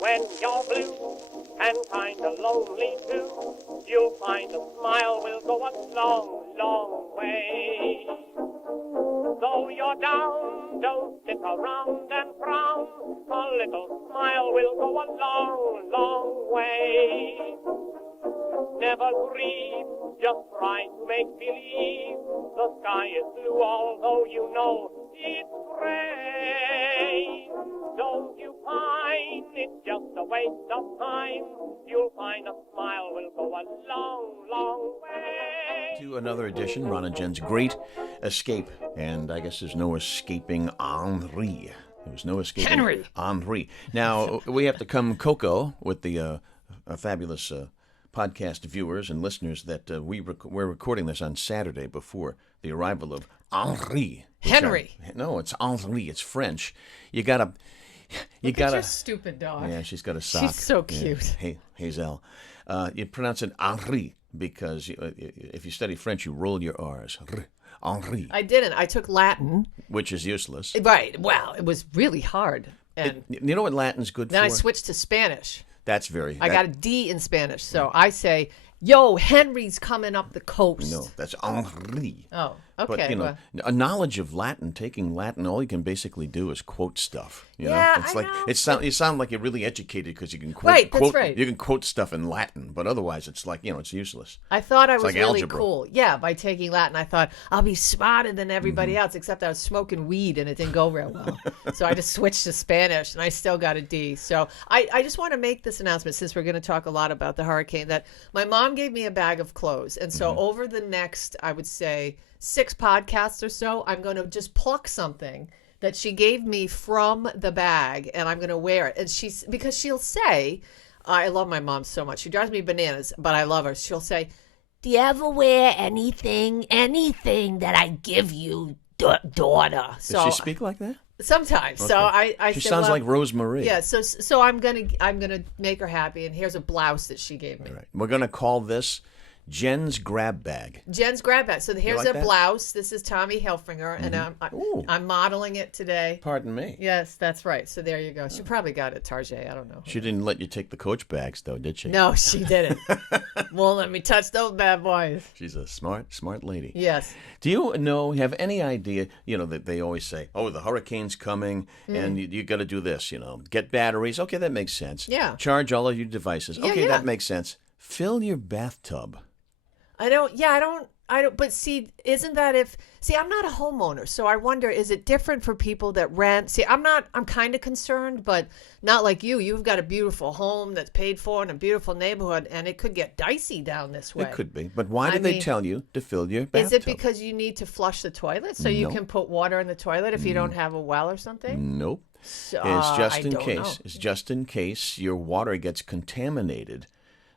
When you're blue and kinda lonely too, you'll find a smile will go a long, long way. Though you're down, don't sit around and frown. A little smile will go a long, long way. Never grieve, just try to make believe the sky is blue, although you know it's gray. Don't you find it's just a waste of time? You'll find a smile will go a long, long way. To another edition, Ron and Jen's Great Escape. And I guess there's no escaping Henri. There was no escaping Henri. Now, we have to come Coco with the fabulous podcast viewers and listeners that we're recording this on Saturday before the arrival of Henri. Henry. No, it's Henri. It's French. You got your stupid dog. Yeah, she's got a sock. She's so cute. Yeah. Hey, Hazel. You pronounce it Henri because if you study French, you roll your R's. Henri. I didn't. I took Latin. Which is useless. Right. Well, it was really hard. And you know what Latin's good for? Then I switched to Spanish. That's I got a D in Spanish. So I say, yo, Henry's coming up the coast. No, that's Henri. Oh, okay. But, a knowledge of Latin, taking Latin, all you can basically do is quote stuff. It's like know. You sound like you're really educated because you can quote. Right, that's right. You can quote stuff in Latin, but otherwise it's like, it's useless. I thought I was like really algebra. cool. Yeah, by taking Latin, I thought I'll be smarter than everybody else, except I was smoking weed and it didn't go real well. So I just switched to Spanish and I still got a D. So I just want to make this announcement, since we're going to talk a lot about the hurricane, that my mom gave me a bag of clothes. And so over the next, I would say, 6 podcasts or so, I'm going to just pluck something that she gave me from the bag, and I'm going to wear it. And because she'll say, I love my mom so much. She drives me bananas, but I love her. She'll say, do you ever wear anything that I give you, daughter? Does she speak like that? Sometimes. Okay. So I She said, sounds like Rosemary. Yeah. So I'm gonna make her happy, and here's a blouse that she gave me. All right. We're gonna call this Jen's grab bag. Jen's grab bag. So here's like a that? blouse. This is Tommy Hilfiger, and I'm modeling it today. Pardon me. Yes, that's right. So there you go. She probably got it at Target. I don't know. She didn't let you take the Coach bags, though, did she? No, she didn't. Won't let me touch those bad boys. She's a smart lady. Yes. Do you have any idea, that they always say, oh, the hurricane's coming, and you got to do this, get batteries. Okay, that makes sense. Yeah. Charge all of your devices. Yeah, okay, yeah. that makes sense. Fill your bathtub. I don't, but see, isn't that I'm not a homeowner, so I wonder, is it different for people that rent? See, I'm kind of concerned, but not like you. You've got a beautiful home that's paid for in a beautiful neighborhood, and it could get dicey down this way. It could be, but why did they tell you to fill your bathtub? Is it because you need to flush the toilet so you can put water in the toilet if you don't have a well or something? Nope. So, it's just in don't case. know. It's just in case your water gets contaminated.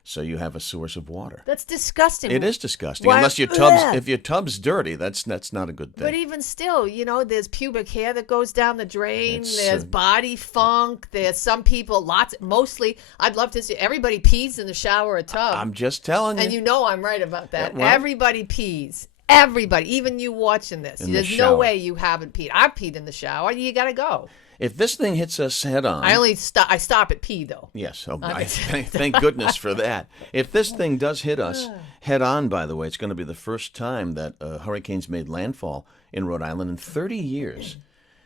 So you have a source of water. That's disgusting. It is disgusting. Why? Unless if your tub's dirty, that's not a good thing. But even still, there's pubic hair that goes down the drain. There's body funk. There's some people, mostly, I'd love to see, everybody pees in the shower or tub. I'm just telling you. And I'm right about that. Yeah, well, everybody pees. Everybody, even you watching this. There's no way you haven't peed. I've peed in the shower. You got to go. If this thing hits us head on... I stop at pee, though. Yes. Thank goodness for that. If this thing does hit us head on, by the way, it's going to be the first time that hurricanes made landfall in Rhode Island in 30 years.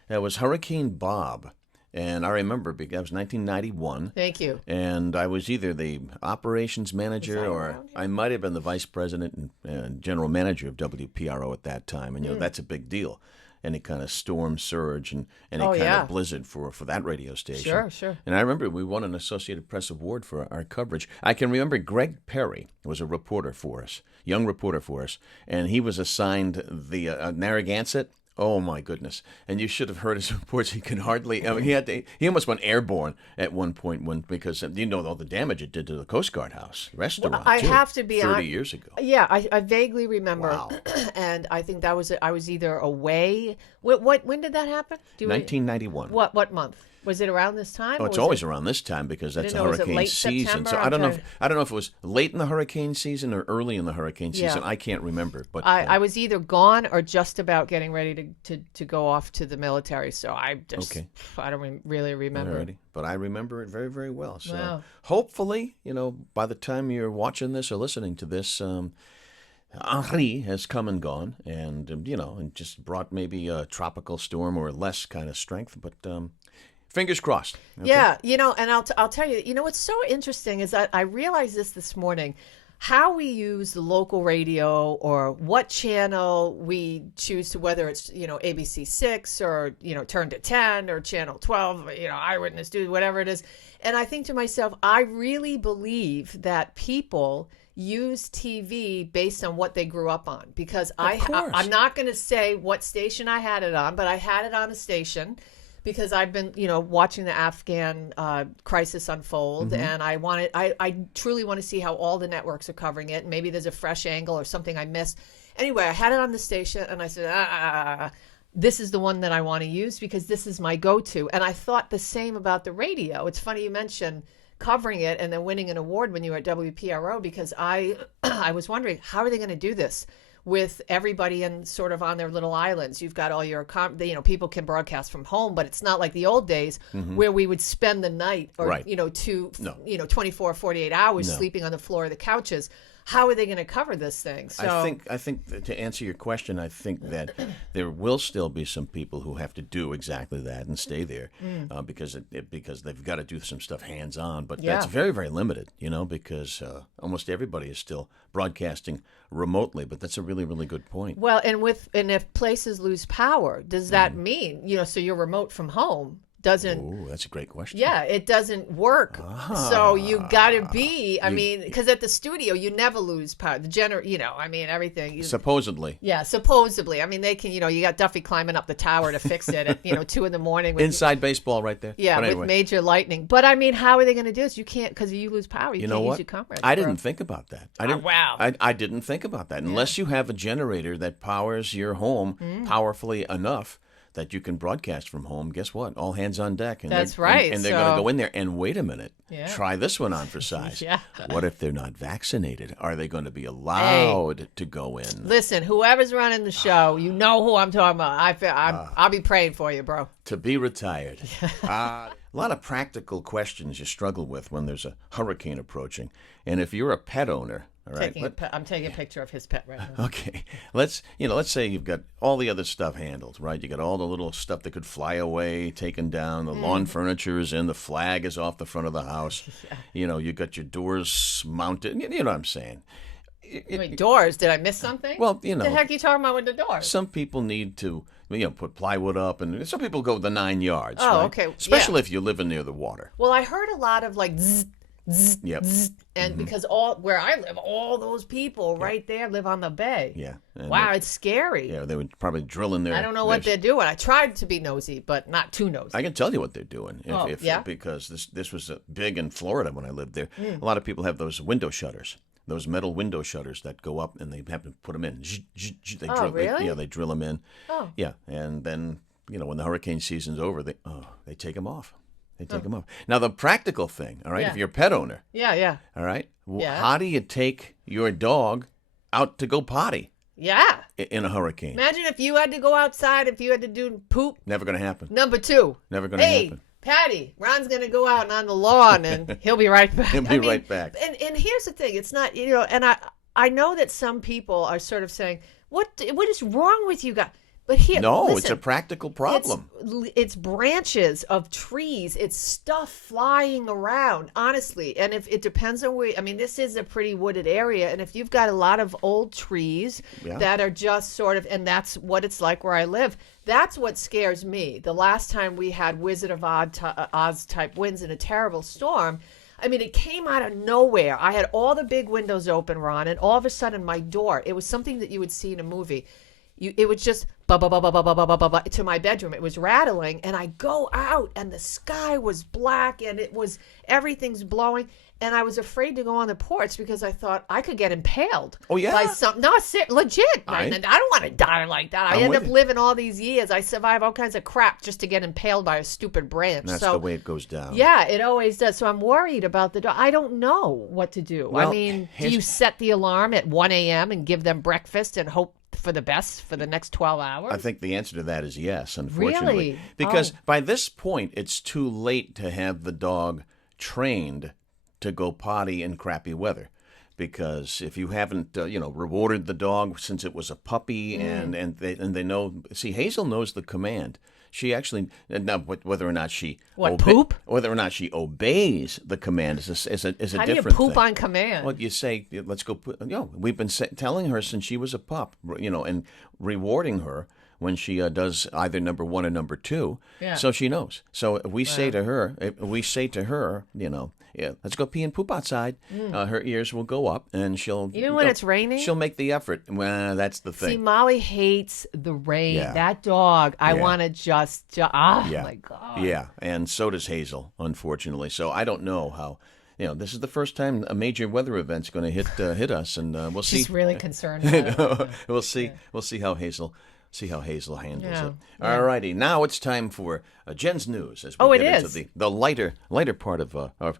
That was Hurricane Bob. And I remember, because that was 1991. Thank you. And I was either the operations manager or I might have been the vice president and general manager of WPRO at that time. And, that's a big deal. Any kind of storm surge and any kind of blizzard for that radio station. Sure. And I remember we won an Associated Press award for our coverage. I can remember Greg Perry was a reporter for us, young reporter for us, and he was assigned the Narragansett. Oh my goodness! And you should have heard his reports. He could hardly. He almost went airborne at one point because all the damage it did to the Coast Guard House restaurant. Well, I have to be 30 years ago. Yeah, I vaguely remember. Wow. And I think I was either away. When did that happen? 1991. What month? Was it around this time? Oh, or it's was always it, around this time because that's didn't the know, was it hurricane late season. September? So I'm I don't know if it was late in the hurricane season or early in the hurricane season. Yeah. I can't remember. But I was either gone or just about getting ready to go off to the military. So I just, Okay. I don't really remember. Alrighty. But I remember it very, very well. So Wow. hopefully, by the time you're watching this or listening to this, Henri has come and gone, and and just brought maybe a tropical storm or less kind of strength. But fingers crossed. Okay? Yeah, and I'll tell you, what's so interesting is that I realized this morning, how we use the local radio or what channel we choose to, whether it's, ABC 6 or, Turn to 10 or Channel 12, Eyewitness News, whatever it is. And I think to myself, I really believe that people use TV based on what they grew up on, because I'm not going to say what station I had it on, but I had it on a station because I've been, watching the Afghan crisis unfold, and I truly want to see how all the networks are covering it. Maybe there's a fresh angle or something I missed. Anyway, I had it on the station, and I said, this is the one that I want to use because this is my go-to. And I thought the same about the radio. It's funny you mentioned covering it and then winning an award when you were at WPRO, because I was wondering, how are they going to do this with everybody in sort of on their little islands? You've got all your, people can broadcast from home, but it's not like the old days where we would spend the night or, Right. 24, 48 hours No. sleeping on the floor of the couches. How are they going to cover this thing? So I think that to answer your question, I think that there will still be some people who have to do exactly that and stay there because they've got to do some stuff hands on. But that's very, very limited, because almost everybody is still broadcasting remotely. But that's a really, really good point. Well, and if places lose power, does that mean, so you're remote from home? Doesn't. Oh, that's a great question. Yeah, it doesn't work. So you got to be. I mean, because at the studio you never lose power. The everything. Supposedly. Yeah, supposedly. I mean, they can. You got Duffy climbing up the tower to fix it at 2 a.m. with, Inside baseball, right there. Yeah, But anyway. with major lightning. But I mean, how are they going to do this? You can't, because you lose power. You You can't know use what? your comrades. I didn't think about that. wow. I didn't think about that. Unless you have a generator that powers your home powerfully enough that you can broadcast from home, guess what? All hands on deck. And That's they're, right. And they're going to go in there and wait a minute. Yeah. Try this one on for size. Yeah. What if they're not vaccinated? Are they going to be allowed to go in? Listen, whoever's running the show, you know who I'm talking about. I'll be praying for you, bro. To be retired. A lot of practical questions you struggle with when there's a hurricane approaching. And if you're a pet owner, all right. I'm taking a picture of his pet right now. Okay, let's say you've got all the other stuff handled, right? You got all the little stuff that could fly away, taken down. The lawn furniture is in. The flag is off the front of the house. Yeah. You got your doors mounted. You know what I'm saying? Wait, doors? Did I miss something? Well, What the heck are you talking about with the doors? some people need to put plywood up, and some people go the 9 yards. Oh, right? okay, Especially if you live near the water. Well, I heard a lot of like zzz, zzz, Yep. zzz, and because where I live, all those people right there live on the bay. Yeah. And Wow, it's scary. they would probably drill in there. I don't know what they're doing. I tried to be nosy, but not too nosy. I can tell you what they're doing. Yeah? Because this was big in Florida when I lived there. A lot of people have those window shutters, those metal window shutters that go up, and they have to put them in. They drill, really? they drill them in. Oh. Yeah, and then when the hurricane season's over, they take them off. They take them off. Now the practical thing, all right, Yeah. if you're a pet owner, Yeah. all right, Yeah. how do you take your dog out to go potty Yeah. in a hurricane? Imagine if you had to go outside, if you had to do poop. Never going to happen. Number 2. Never going to Hey, happen. Patty, Ron's going to go out and on the lawn, and he'll be right back. He'll be right back. And here's the thing. It's not, and I know that some people are sort of saying, what is wrong with you guys? But here, No, listen, it's a practical problem. It's branches of trees. It's stuff flying around, honestly. And if it depends on where, this is a pretty wooded area. And if you've got a lot of old trees that are just sort of, and that's what it's like where I live, that's what scares me. The last time we had Wizard of Oz type winds in a terrible storm, it came out of nowhere. I had all the big windows open, Ron, and all of a sudden my door, it was something that you would see in a movie. It was just ba ba ba ba ba ba ba ba ba to my bedroom. It was rattling, and I go out, and the sky was black, and everything's blowing, and I was afraid to go on the porch because I thought I could get impaled. Oh, yeah? By some, no, legit. And I don't want to die like that. I end up living all these years. I survive all kinds of crap just to get impaled by a stupid branch. That's the way it goes down. Yeah, it always does. So I'm worried about the dog. I don't know what to do. Well, I mean, do you set the alarm at 1 a.m. and give them breakfast and hope for the best for the next 12 hours? I think the answer to that is yes, unfortunately. Really? Because by this point, it's too late to have the dog trained to go potty in crappy weather. Because if you haven't, rewarded the dog since it was a puppy, and they know, see, Hazel knows the command. She actually, now whether or not she poop? Whether or not she obeys the command is a different thing. How do you poop on command? Well, you say, let's go put, we've been telling her since she was a pup, and rewarding her when she does either number 1 or number 2, so she knows. So if we say to her, let's go pee and poop outside, her ears will go up, and she'll... Even when it's raining? She'll make the effort. Well, that's the thing. See, Molly hates the rain. Yeah. That dog, I want to my God. Yeah, and so does Hazel, unfortunately. So I don't know how... this is the first time a major weather event's going to hit us, and we'll see. She's really concerned about it. We'll see. We'll see how Hazel handles it. Yeah. All righty. Now it's time for Jen's news as we get into the lighter part of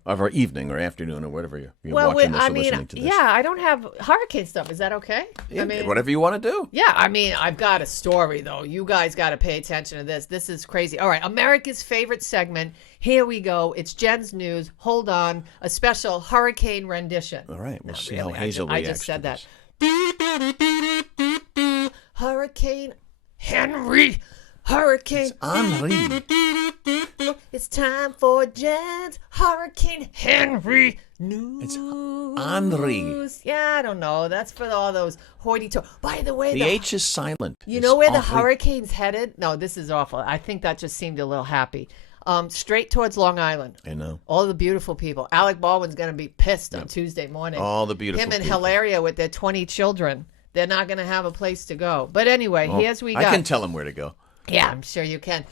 our evening or afternoon or whatever you're watching this or listening to this. Yeah, I don't have hurricane stuff. Is that okay? Yeah, whatever you want to do. Yeah, I've got a story, though. You guys got to pay attention to this. This is crazy. All right, America's favorite segment. Here we go. It's Jen's news. Hold on. A special hurricane rendition. All right. We'll see how Hazel I reacts just said to that. this. Hurricane Henry. Hurricane Henry. It's time for Jen's Hurricane Henry news. It's Henry. Yeah, I don't know. That's for all those hoity-toity. By the way, The H is silent. You know where the hurricane's headed? No, this is awful. I think that just seemed a little happy. Straight towards Long Island. I know. All the beautiful people. Alec Baldwin's going to be pissed on Tuesday morning. All the beautiful Him and people. Hilaria with their 20 children. They're not going to have a place to go. But anyway, here's we got. I can tell him where to go. Yeah, I'm sure you can.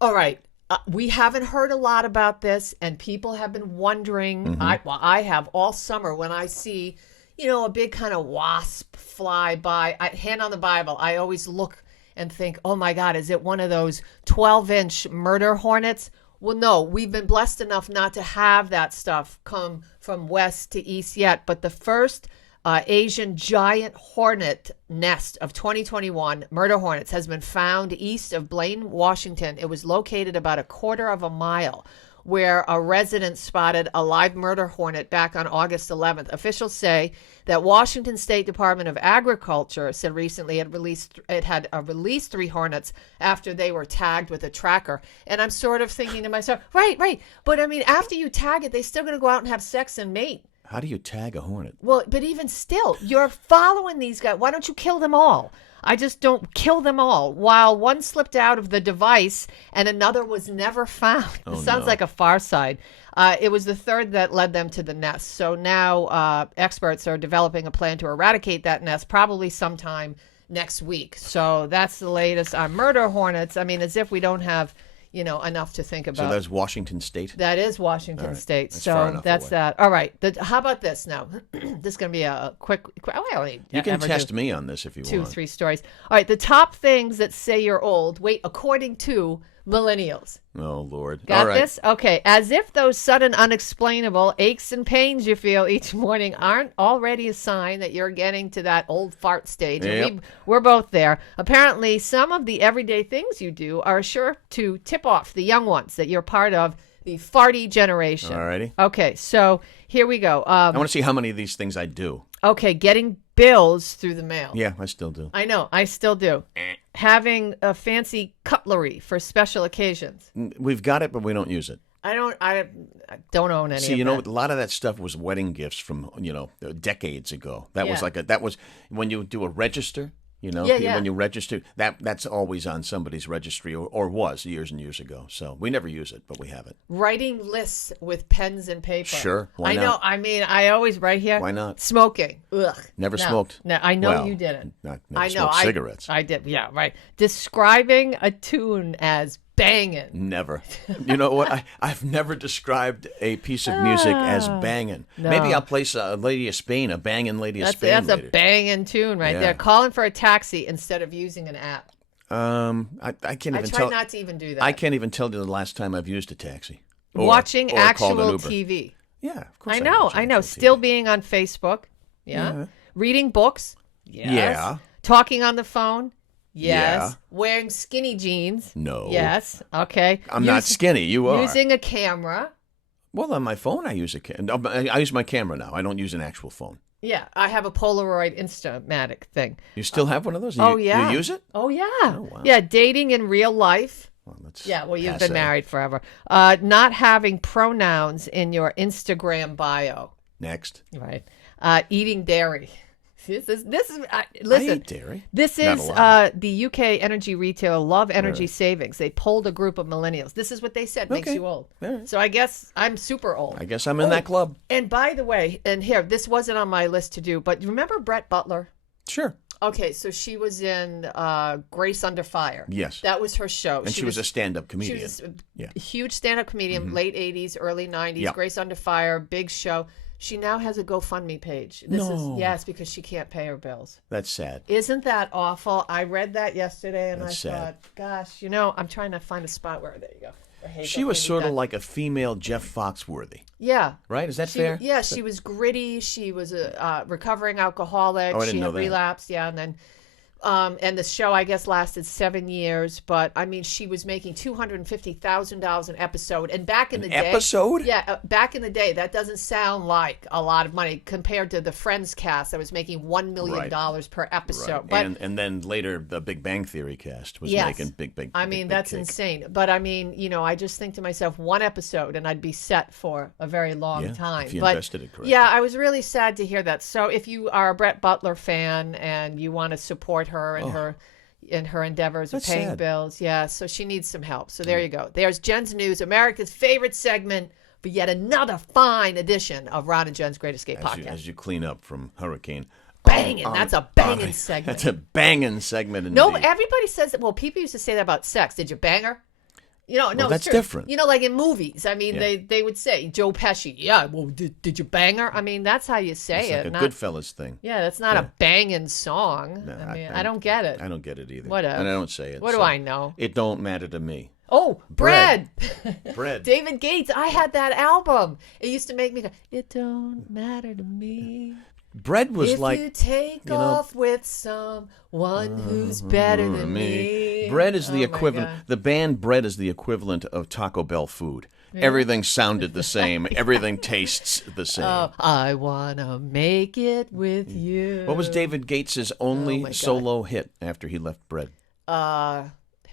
All right. We haven't heard a lot about this, and people have been wondering. I have all summer when I see, a big kind of wasp fly by. Hand on the Bible, I always look and think, oh my God, is it one of those 12-inch murder hornets? Well, no, we've been blessed enough not to have that stuff come from west to east yet. But the first Asian giant hornet nest of 2021, murder hornets, has been found east of Blaine, Washington. It was located about a quarter of a mile where a resident spotted a live murder hornet back on August 11th. Officials say that Washington State Department of Agriculture said recently it had released 3 hornets after they were tagged with a tracker. And I'm sort of thinking to myself, right. But after you tag it, they're still going to go out and have sex and mate. How do you tag a hornet? Well, but even still, you're following these guys. Why don't you kill them all? I just don't kill them all. While one slipped out of the device and another was never found. It sounds like a Far Side. It was the third that led them to the nest. So now experts are developing a plan to eradicate that nest probably sometime next week. So that's the latest on murder hornets. As if we don't have enough to think about. So that's Washington State? That is Washington State. That's so that's away. That. All right. How about this now? This is going to be a quick. You can test me on this if you want. 2-3 stories. All right. The top things that say you're old. Wait, according to millennials. Oh, Lord. Got All right. this? Okay. As if those sudden unexplainable aches and pains you feel each morning aren't already a sign that you're getting to that old fart stage. Yep. We're both there. Apparently, some of the everyday things you do are sure to tip off the young ones that you're part of the farty generation. All righty. Okay. So here we go. I want to see how many of these things I do. Okay. Getting bills through the mail. Yeah, I still do. I know. I still do. Having a fancy cutlery for special occasions. We've got it, but we don't use it. I don't own any. See, of that. a lot of that stuff was wedding gifts from decades ago. That was that was when you do a register. When you register, that's always on somebody's registry or was years and years ago. So we never use it, but we have it. Writing lists with pens and paper. Sure. Why not? I know. I always write here. Why not? Smoking. Ugh. Never smoked. No, I know Well, you didn't. Never I know. smoked cigarettes. I did. Yeah, right. Describing a tune as banging. Never. You know what? I've never described a piece of music as banging. No. Maybe I'll place a Lady of Spain, a banging Lady of Spain That's later. a banging tune right there. Calling for a taxi instead of using an app. I can't even tell. I try not to even do that. I can't even tell you the last time I've used a taxi. Watching or actual called an Uber. TV. Yeah, of course. I know. TV. Still being on Facebook. Yeah. Reading books. Yes. Yeah. Talking on the phone. Yes. Yeah. Wearing skinny jeans. No. Yes. Okay. I'm not skinny. You are. Using a camera. Well, on my phone, I use I use my camera now. I don't use an actual phone. Yeah, I have a Polaroid Instamatic thing. You still have one of those? Yeah. You use it? Oh, yeah. Oh, wow. Yeah, dating in real life. Well, that's you've passe. been married forever. Not having pronouns in your Instagram bio. Next. Right. Eating dairy. This is listen. I eat dairy. This Not is a lot. the UK energy retailer Love Energy Savings. They polled a group of millennials. This is what they said makes you old. Right. So I guess I'm super old. I guess I'm in that club. And by the way, this wasn't on my list to do, but remember Brett Butler? Sure. Okay, so she was in Grace Under Fire. Yes. That was her show. And she was a stand-up comedian. She was a huge stand-up comedian, late 80s, early 90s. Yep. Grace Under Fire, big show. She now has a GoFundMe page. Yes, because she can't pay her bills. That's sad. Isn't that awful? I read that yesterday and That's I sad. thought, gosh, I'm trying to find a spot where, there you go. She was sort of like a female Jeff Foxworthy. Yeah. Right? Is that fair? Yeah, she was gritty. She was a recovering alcoholic. Oh, I didn't she know had that. relapsed. Yeah, and then and the show, I guess, lasted 7 years. But I mean, she was making $250,000 an episode. And back in the day, episode? Yeah, back in the day, that doesn't sound like a lot of money compared to the Friends cast that was making $1 million per episode. Right. But and then later, the Big Bang Theory cast was Yes. making big. I mean, big that's cake. insane. But I mean, I just think to myself, one episode and I'd be set for a very long time. If you But invested it correctly. yeah, I was really sad to hear that. So if you are a Brett Butler fan and you want to support her and her endeavors of That's paying sad. bills, so she needs some help. So there you go. There's Jen's News, America's favorite segment for yet another fine edition of Ron and Jen's Great Escape podcast. As you clean up from Hurricane. Banging. That's a banging segment. That's a banging segment indeed. No, everybody says that. Well, people used to say that about sex. Did you bang her? No, that's it's true. different. Like in movies. I mean, they would say, Joe Pesci, yeah, well, did you bang her? I mean, that's how you say It's it. like a Goodfellas thing. Yeah, that's not a banging song. No, I mean, I don't get it. I don't get it either. Whatever. And I don't say it. What do I know? It don't matter to me. Oh, bread. Bread. David Gates. I had that album. It used to make me go, it don't matter to me. Bread was if like you take off with someone who's better than me. Bread is the Oh, my equivalent. God. The band Bread is the equivalent of Taco Bell food. Everything sounded the same. Everything tastes the same. Oh, I wanna make it with you. What was David Gates' only my God. solo hit after he left Bread?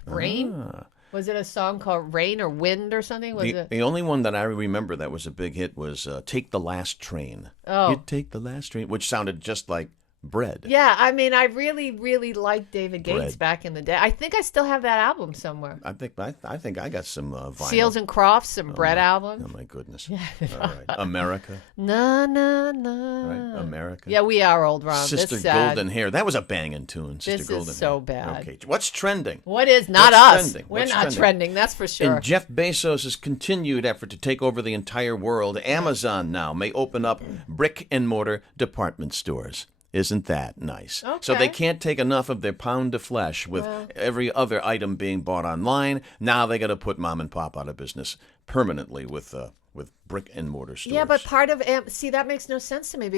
Rain? Was it a song called Rain or Wind or something? Was it? The only one that I remember that was a big hit was Take the Last Train. Oh. You take the last train, which sounded just like Bread. Yeah, I mean, I really, really liked David Gates Bread. back in the day. I think I still have that album somewhere. I think I got some vinyl. Seals and Crofts, some Bread album. Oh my goodness. All right. America. Na na na. Right. America. Yeah, we are old, Ron. Sister This sad. Golden Hair. That was a banging tune. Sister This Golden is so Hair. bad. Okay. What's trending? What is not What's us? trending? We're What's not trending? trending. That's for sure. In Jeff Bezos' continued effort to take over the entire world, Amazon now may open up brick and mortar department stores. Isn't that nice? So they Okay. can't take enough of their pound of flesh with every other item being bought online. Now they got to put mom and pop out of business permanently with brick and mortar stores. Yeah, but part of that makes no sense to me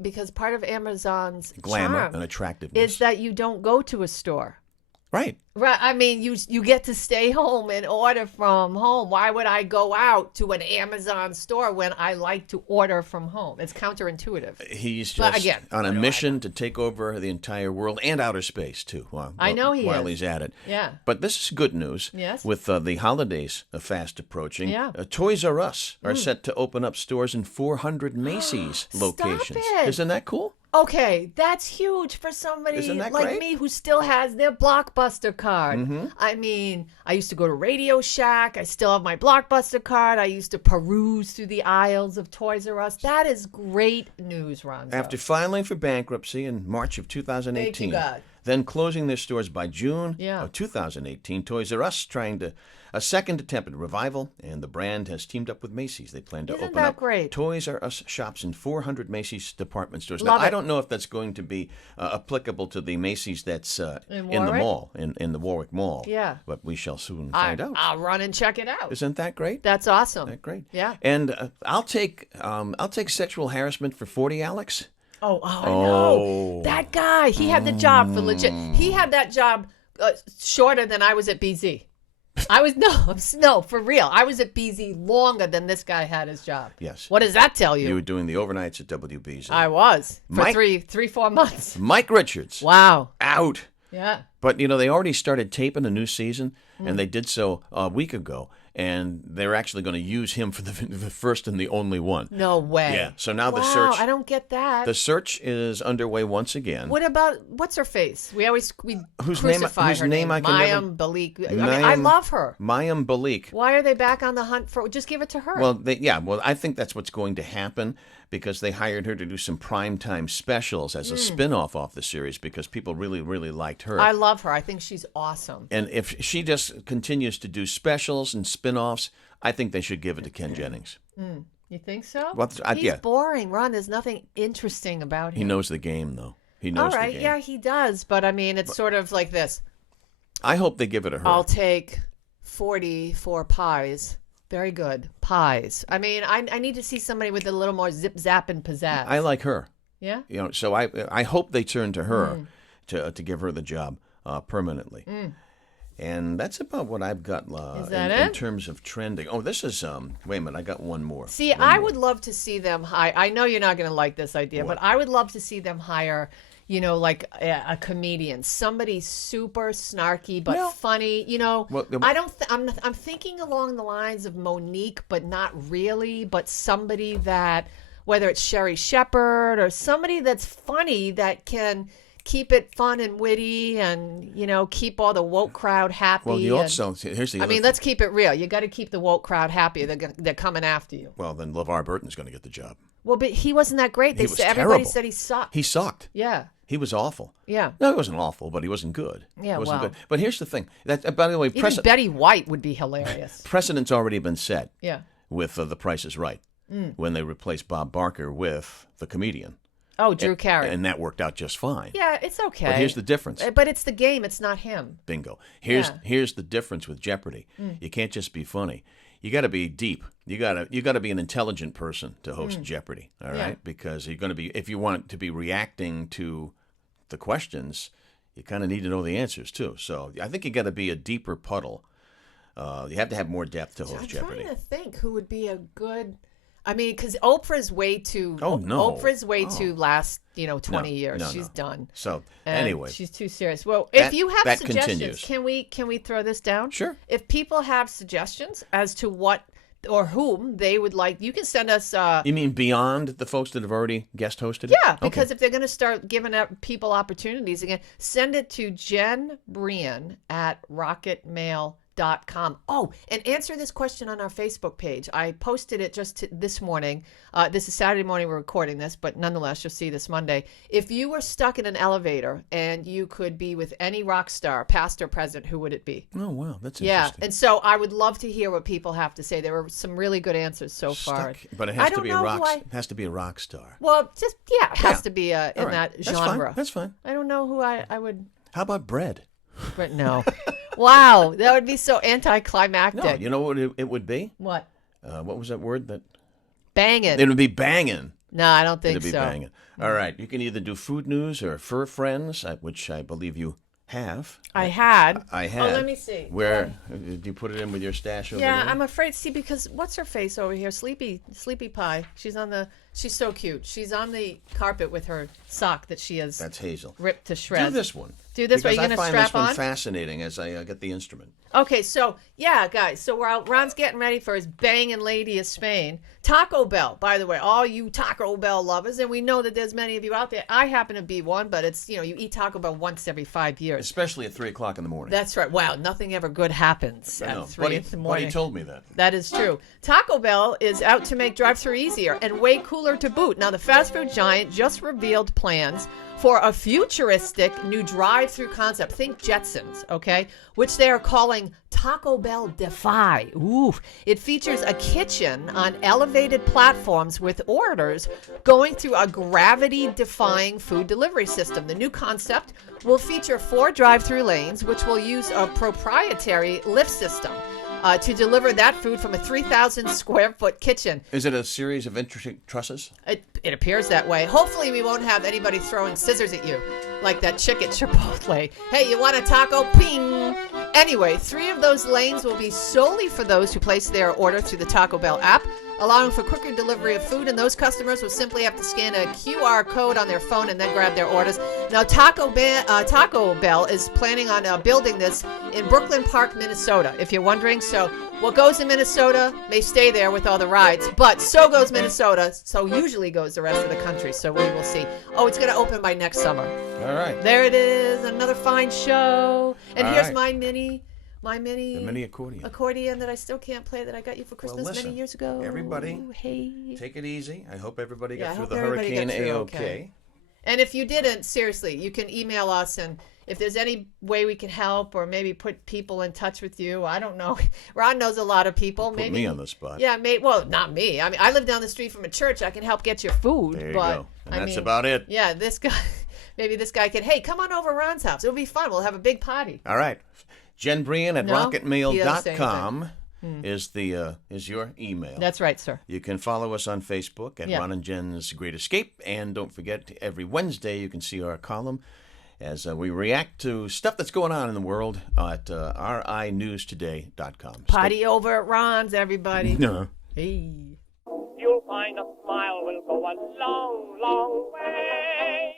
because part of Amazon's glamour charm and attractiveness is that you don't go to a store. right. Right. I mean, you get to stay home and order from home. Why would I go out to an Amazon store when I like to order from home? It's counterintuitive. He's But just again, on what a do I mission to take over the entire world and outer space too. I know he while is. he's at it. Yeah. But this is good news. Yes. With the holidays fast approaching, Yeah. Toys R Us are set to open up stores in 400 Macy's locations. it. Isn't that cool? Okay, that's huge for somebody Isn't that like great? me who still has their Blockbuster card. Mm-hmm. I mean, I used to go to Radio Shack. I still have my Blockbuster card. I used to peruse through the aisles of Toys R Us. That is great news, Ronzo. After filing for bankruptcy in March of 2018, Thank you, God. then closing their stores by June Yeah. of 2018. Toys R Us trying a second attempt at revival, and the brand has teamed up with Macy's. They plan to Isn't open that up great? Toys R Us shops in 400 Macy's department stores. Love now, I it. don't know if that's going to be applicable to the Macy's that's in the Warwick? mall, in the Warwick Mall. Yeah. But we shall soon find out. I'll run and check it out. Isn't that great? That's awesome. Isn't that great? Yeah. And I'll take sexual harassment for 40, Alex. Oh, I know. That guy, he had the job for legit. He had that job shorter than I was at BZ. No, for real. I was at BZ longer than this guy had his job. Yes. What does that tell you? You were doing the overnights at WBZ. I was for Mike- 4 months. Mike Richards. Wow. Out. Yeah. But, they already started taping a new season, and they did so a week ago. And they're actually going to use him for the first and the only one. No way. Yeah. So now the Wow, search. I don't get that. The search is underway once again. What about what's her face? We Whose crucify name- her whose name I can never- Mayim Balik. I mean, I love her. Mayim Balik. Why are they back on the hunt for? Just give it to her. Well, I think that's what's going to happen because they hired her to do some primetime specials as a spin-off off the series because people really, really liked her. I love her. I think she's awesome. And if she just continues to do specials and spin-offs, I think they should give it to Ken Jennings. You think so? Well, He's yeah. boring, Ron. There's nothing interesting about him. He knows the game, though. He knows All right, the game. yeah, he does. But I mean, it's sort of like this. I hope they give it to her. I'll take 44 pies. Very good. Pies. I mean, I need to see somebody with a little more zip, zap, and pizzazz. I like her. Yeah? So I hope they turn to her to give her the job permanently. And that's about what I've got Is that in it? terms of trending. Oh, this is wait a minute, I got one more. See, One I more. would love to see them hire. I know you're not going to like this idea, but I would love to see them hire, like a comedian, somebody super snarky but funny. Well, I don't. I'm thinking along the lines of Monique, but not really. But somebody that, whether it's Sherry Shepherd or somebody that's funny that can keep it fun and witty and keep all the woke crowd happy. Well, you also here's the other thing. let's keep it real. You got to keep the woke crowd happy. They're coming after you. Well, then LeVar Burton's going to get the job. Well, but he wasn't that great. He was Everybody terrible. said he sucked. He sucked. Yeah. He was awful. Yeah. No, he wasn't awful, but he wasn't good. Yeah, he wasn't well. good. But here's the thing. That by the way, Even Betty White would be hilarious. precedent's already been set Yeah. with The Price is Right when they replaced Bob Barker with the comedian. Oh, Drew Carey. And that worked out just fine. Yeah, it's okay. But here's the difference. But it's the game. It's not him. Bingo. Here's the difference with Jeopardy. You can't just be funny. You got to be deep. You got to be an intelligent person to host Jeopardy. All right, Yeah. because you're going to be if you want to be reacting to the questions, you kind of need to know the answers too. So I think you got to be a deeper puddle. You have to have more depth to host I'm Jeopardy. trying to think who would be a good. I mean, because Oprah's way too. Oh, no. Oprah's way too last. 20 No, years. no, She's no. done. So And anyway, she's too serious. Well, if you have that suggestions, continues. can we throw this down? Sure. If people have suggestions as to what or whom they would like, you can send us. you mean beyond the folks that have already guest hosted? Yeah, Okay. because if they're going to start giving out people opportunities again, send it to Jen Brien at rocketmail.com. Oh, and answer this question on our Facebook page. I posted it just this morning. This is Saturday morning we're recording this, but nonetheless, you'll see this Monday. If you were stuck in an elevator and you could be with any rock star, past or present, who would it be? Oh wow, that's Yeah, interesting. and so I would love to hear what people have to say. There were some really good answers so far. But it I has to don't be a know rock. who I- It has to be a rock star. Well, just, it has Yeah. to be in All right. that That's genre. fine. That's fine. I don't know who I would... How about bread? But no. Wow, that would be so anticlimactic. No, you know what it would be? What? What was that word? That Banging. it would be banging. No, I don't think It'd be so. banging. All right, you can either do food news or fur friends, which I believe you have. I had. I Oh, had. let me see. Where did you put it in with your stash over Yeah, there? I'm afraid. See, because what's her face over here? Sleepy Pie. She's so cute. She's on the carpet with her sock that she has That's Hazel. ripped to shreds. Do this one. Do this one. Because Are you gonna I find strap this one on? fascinating as I get the instrument. Okay, so yeah, guys. So Ron's getting ready for his banging lady of Spain. Taco Bell, by the way, all you Taco Bell lovers, and we know that there's many of you out there. I happen to be one, but it's you eat Taco Bell once every 5 years. Especially at 3 o'clock in the morning. That's right. Wow, nothing ever good happens I know. at 3 in the morning. Buddy told me that. That is true. Taco Bell is out to make drive-thru easier and way cooler. cooler to boot. Now, the fast food giant just revealed plans for a futuristic new drive-through concept. Think Jetsons, okay? Which they are calling Taco Bell Defy. Ooh. It features a kitchen on elevated platforms with orders going through a gravity-defying food delivery system. The new concept will feature 4 drive-through lanes, which will use a proprietary lift system to deliver that food from a 3,000 square foot kitchen. Is it a series of interesting trusses? It appears that way. Hopefully we won't have anybody throwing scissors at you like that chick at Chipotle. Hey, you want a taco? Ping! Anyway, 3 of those lanes will be solely for those who place their order through the Taco Bell app, allowing for quicker delivery of food, and those customers will simply have to scan a QR code on their phone and then grab their orders. Now, Taco Bell is planning on building this in Brooklyn Park, Minnesota, if you're wondering. So what goes in Minnesota may stay there with all the rides, but so goes Minnesota, so usually goes the rest of the country, so we will see. Oh, it's going to open by next summer. All right. There it is, another fine show. And All here's right. my mini The mini accordion. that I still can't play that I got you for Christmas listen, many years ago. everybody, hey. Take it easy. I hope everybody Yeah, got I through hope the everybody hurricane got through A-OK. okay. And if you didn't, seriously, you can email us, and if there's any way we can help or maybe put people in touch with you, I don't know. Ron knows a lot of people. Put maybe me on the spot. Yeah, well, not me. I mean, I live down the street from a church. I can help get your food. There you but, go. And that's about it. Yeah, this guy, maybe this guy can, hey, come on over to Ron's house. It'll be fun. We'll have a big party. All right. Jen Brien at No, rocketmail.com is your email. That's right, sir. You can follow us on Facebook at Ron and Jen's Great Escape. And don't forget, every Wednesday you can see our column as we react to stuff that's going on in the world at rinewstoday.com. Party over at Ron's, everybody. No. Hey. You'll find a smile will go a long, long way.